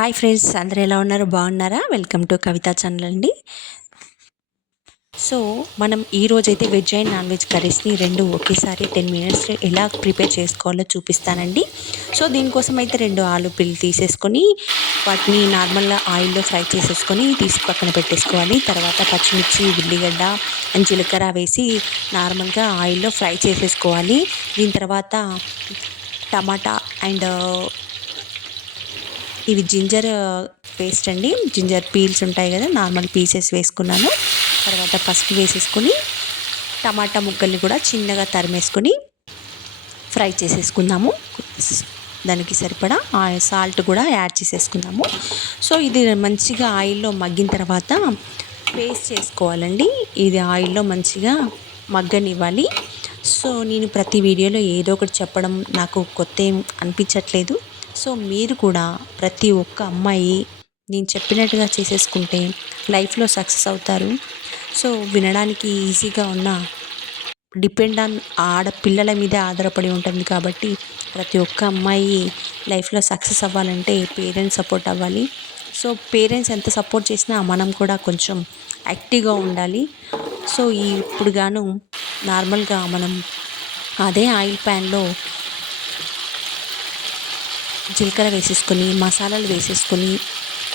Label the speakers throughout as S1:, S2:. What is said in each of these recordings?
S1: Hi friends అందరూ ఎలా ఉన్నారు? బాగున్నారా? వెల్కమ్ టు కవితా ఛానల్ అండి. సో మనం ఈరోజైతే వెజ్ అండ్ నాన్ వెజ్ కర్రీస్ని రెండు ఒకేసారి టెన్ మినిట్స్ ఎలా ప్రిపేర్ చేసుకోవాలో చూపిస్తానండి. సో దీనికోసం అయితే రెండు ఆలు పిల్లి తీసేసుకొని వాటిని నార్మల్గా ఆయిల్లో ఫ్రై చేసేసుకొని తీసి పక్కన పెట్టేసుకోవాలి. తర్వాత పచ్చిమిర్చి ఉల్లిగడ్డ అండ్ జీలకర్ర వేసి నార్మల్గా ఆయిల్లో ఫ్రై చేసేసుకోవాలి. దీని తర్వాత టమాటా అండ్ ఇవి జింజర్ పేస్ట్ అండి. జింజర్ పీల్స్ ఉంటాయి కదా నార్మల్ పీసెస్ వేసుకున్నాను. తర్వాత పసుపు వేసేసుకుని టమాటా ముక్కల్ని కూడా చిన్నగా తరిమేసుకొని ఫ్రై చేసేసుకుందాము. దానికి సరిపడా సాల్ట్ కూడా యాడ్ చేసేసుకుందాము. సో ఇది మంచిగా ఆయిల్లో మగ్గిన తర్వాత పేస్ట్ చేసుకోవాలండి. ఇది ఆయిల్లో మంచిగా మగ్గనివ్వాలి. సో నేను ప్రతి వీడియోలో ఏదో ఒకటి చెప్పడం నాకు కొత్త ఏం అనిపించట్లేదు. సో మీరు కూడా ప్రతి ఒక్క అమ్మాయి నేను చెప్పినట్టుగా చేసేసుకుంటే లైఫ్లో సక్సెస్ అవుతారు. సో వినడానికి ఈజీగా ఉన్న డిపెండ్ ఆన్ ఆడపిల్లల మీదే ఆధారపడి ఉంటుంది కాబట్టి ప్రతి ఒక్క అమ్మాయి లైఫ్లో సక్సెస్ అవ్వాలంటే పేరెంట్స్ సపోర్ట్ అవ్వాలి. సో పేరెంట్స్ ఎంత సపోర్ట్ చేసినా మనం కూడా కొంచెం యాక్టివ్గా ఉండాలి. సో ఈ ఇప్పుడు గాను నార్మల్గా మనం అదే ఆయిల్ ప్యాన్లో జీలకర్ర వేసేసుకొని మసాలాలు వేసేసుకొని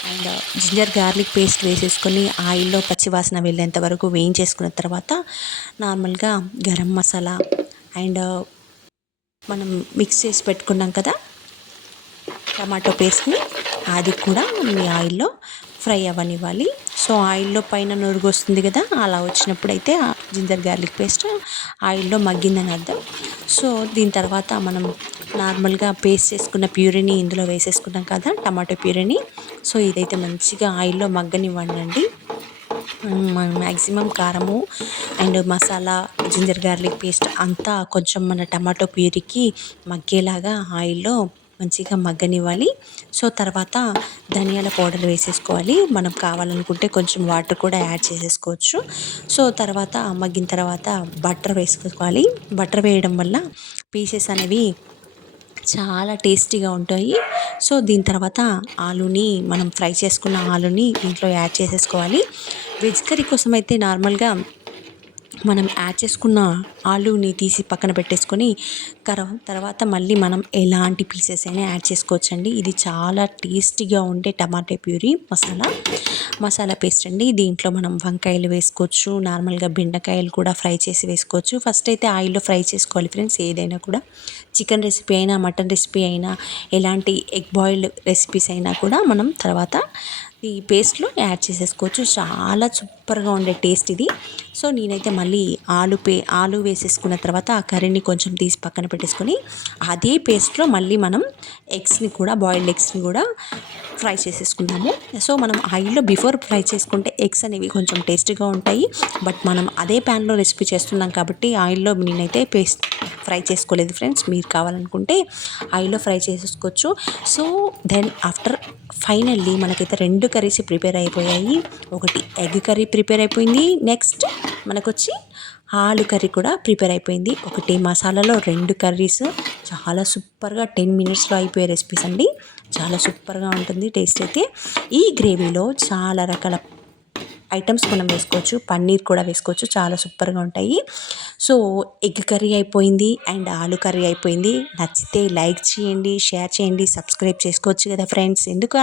S1: అండ్ జింజర్ గార్లిక్ పేస్ట్ వేసేసుకొని ఆయిల్లో పచ్చివాసన వెళ్ళేంత వరకు వేయించేసుకున్న తర్వాత నార్మల్గా గరం మసాలా అండ్ మనం మిక్స్ చేసి పెట్టుకున్నాం కదా టమాటో పేస్ట్ని అది కూడా మనం ఈ ఆయిల్లో ఫ్రై అవ్వనివ్వాలి. సో ఆయిల్లో పైన నురుగు వస్తుంది కదా అలా వచ్చినప్పుడు అయితే జింజర్ గార్లిక్ పేస్ట్ ఆయిల్లో మగ్గిందని అర్థం. సో దీని తర్వాత మనం నార్మల్గా పేస్ట్ చేసుకున్న ప్యూరీని ఇందులో వేసేసుకున్నాం కదా టమాటో ప్యూరీని. సో ఇదైతే మంచిగా ఆయిల్లో మగ్గనివ్వండి మ్యాక్సిమం కారము and masala ginger garlic paste అంతా కొంచెం మన టమాటో ప్యూరీకి మగ్గేలాగా ఆయిల్లో మంచిగా మగ్గనివ్వాలి. సో తర్వాత ధనియాల పౌడర్ వేసేసుకోవాలి. మనం కావాలనుకుంటే కొంచెం వాటర్ కూడా యాడ్ చేసేసుకోవచ్చు. సో తర్వాత మగ్గిన తర్వాత బటర్ వేసుకోవాలి. బటర్ వేయడం వల్ల పీసెస్ అనేవి చాలా టేస్టీగా ఉంటాయి. సో దీని తర్వాత ఆలుని మనం ఫ్రై చేసుకున్న ఆలుని దీంట్లో యాడ్ చేసేసుకోవాలి. వెజ్ కర్రీ కోసం అయితే నార్మల్గా మనం యాడ్ చేసుకున్న ఆలుని తీసి పక్కన పెట్టేసుకొని తర్వాత మళ్ళీ మనం ఎలాంటి పీసెస్ అయినా యాడ్ చేసుకోవచ్చండి. ఇది చాలా టేస్టీగా ఉండే tomato puree masala. Masala paste అండి. దీంట్లో మనం వంకాయలు వేసుకోవచ్చు నార్మల్గా బెండకాయలు కూడా ఫ్రై చేసి వేసుకోవచ్చు. ఫస్ట్ అయితే ఆయిల్లో ఫ్రై చేసుకోవాలి ఫ్రెండ్స్ ఏదైనా కూడా. చికెన్ రెసిపీ అయినా మటన్ రెసిపీ అయినా ఎలాంటి ఎగ్ బాయిల్డ్ రెసిపీస్ అయినా కూడా మనం తర్వాత ఈ పేస్ట్లో యాడ్ చేసేసుకోవచ్చు. చాలా సూపర్గా ఉండే టేస్ట్ ఇది. సో నేనైతే మళ్ళీ ఆలు పే ఆలు వేసేసుకున్న తర్వాత ఆ కర్రీని కొంచెం తీసి పక్కన పెట్టేసుకొని అదే పేస్ట్లో మళ్ళీ మనం ఎగ్స్ని కూడా బాయిల్డ్ ఎగ్స్ని కూడా ఫ్రై చేసేసుకుందాము. సో మనం ఆయిల్లో బిఫోర్ ఫ్రై చేసుకుంటే ఎగ్స్ అనేవి కొంచెం టేస్ట్గా ఉంటాయి. బట్ మనం అదే ప్యాన్లో రెసిపీ చేస్తున్నాం కాబట్టి ఆయిల్లో నేనైతే పేస్ట్ ఫ్రై చేసుకోలేదు ఫ్రెండ్స్. మీరు కావాలనుకుంటే ఆయిల్లో ఫ్రై చేసేసుకోవచ్చు సో దెన్ ఆఫ్టర్ ఫైనల్లీ మనకైతే రెండు కర్రీస్ ప్రిపేర్ అయిపోయాయి. ఒకటి ఎగ్ కర్రీ ప్రిపేర్ అయిపోయింది. నెక్స్ట్ మనకొచ్చి ఆలు కర్రీ కూడా ప్రిపేర్ అయిపోయింది. ఒకటి మసాలాలో రెండు కర్రీస్. చాలా సూపర్గా టెన్ మినిట్స్లో అయిపోయే రెసిపీస్ అండి. చాలా సూపర్గా ఉంటుంది టేస్ట్ అయితే. ఈ గ్రేవీలో చాలా రకాల ఐటమ్స్ మనం వేసుకోవచ్చు పన్నీర్ కూడా వేసుకోవచ్చు చాలా సూపర్గా ఉంటాయి. సో ఎగ్ కర్రీ అయిపోయింది అండ్ ఆలు కర్రీ అయిపోయింది. నచ్చితే లైక్ చేయండి షేర్ చేయండి సబ్స్క్రైబ్ చేసుకోవచ్చు కదా ఫ్రెండ్స్. ఎందుకు